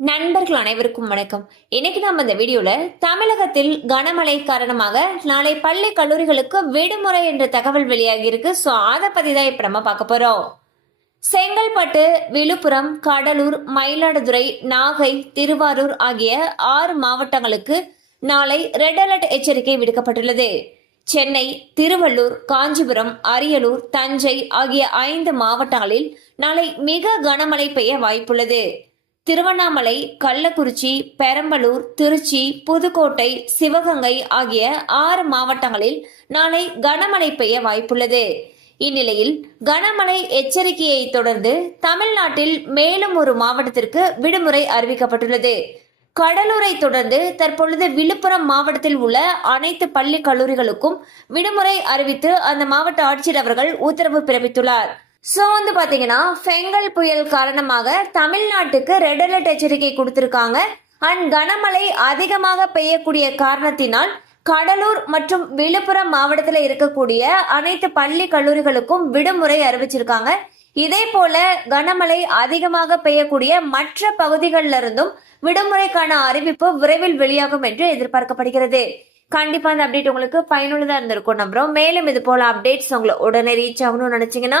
நண்பர்கள் அனைவருக்கும் வணக்கம். இன்னைக்கு நம்ம இந்த வீடியோல தமிழகத்தில் கனமழை காரணமாக நாளை பள்ளி கல்லூரிகளுக்கு விடுமுறை என்ற தகவல் வெளியாகி இருக்கு. ஸோ அதை பத்தி தான் இப்ப நம்ம பார்க்க போறோம். செங்கல்பட்டு விழுப்புரம் கடலூர் மயிலாடுதுறை நாகை திருவாரூர் ஆகிய ஆறு மாவட்டங்களுக்கு நாளை ரெட் அலர்ட் எச்சரிக்கை விடுக்கப்பட்டுள்ளது. சென்னை திருவள்ளூர் காஞ்சிபுரம் அரியலூர் தஞ்சை ஆகிய ஐந்து மாவட்டங்களில் நாளை மிக கனமழை பெய்ய வாய்ப்புள்ளது. திருவண்ணாமலை கள்ளக்குறிச்சி பெரம்பலூர் திருச்சி புதுக்கோட்டை சிவகங்கை ஆகிய ஆறு மாவட்டங்களில் நாளை கனமழை பெய்ய வாய்ப்புள்ளது. இந்நிலையில் கனமழை எச்சரிக்கையை தொடர்ந்து தமிழ்நாட்டில் மேலும் ஒரு மாவட்டத்திற்கு விடுமுறை அறிவிக்கப்பட்டுள்ளது. கடலூரை தொடர்ந்து தற்பொழுது விழுப்புரம் மாவட்டத்தில் உள்ள அனைத்து பள்ளி கல்லூரிகளுக்கும் விடுமுறை அறிவித்து அந்த மாவட்ட ஆட்சியர் அவர்கள் உத்தரவு பிறப்பித்துள்ளார். ஸோ வந்து பார்த்தீங்கன்னா ஃபெங்கல் புயல் காரணமாக தமிழ்நாட்டுக்கு ரெட் அலர்ட் எச்சரிக்கை கொடுத்துருக்காங்க. அண்ட் கனமழை அதிகமாக பெய்யக்கூடிய காரணத்தினால் கடலூர் மற்றும் விழுப்புரம் மாவட்டத்தில் இருக்கக்கூடிய அனைத்து பள்ளி கல்லூரிகளுக்கும் விடுமுறை அறிவிச்சிருக்காங்க. இதே போல கனமழை அதிகமாக பெய்யக்கூடிய மற்ற பகுதிகளில் இருந்தும் விடுமுறைக்கான அறிவிப்பு விரைவில் வெளியாகும் என்று எதிர்பார்க்கப்படுகிறது. கண்டிப்பா அந்த அப்டேட் உங்களுக்கு பயனுள்ளதா இருந்திருக்கும் நம்புறோம். மேலும் இது போல அப்டேட்ஸ் உங்களை உடனே ரீச் ஆகணும்னு நினைச்சீங்கன்னா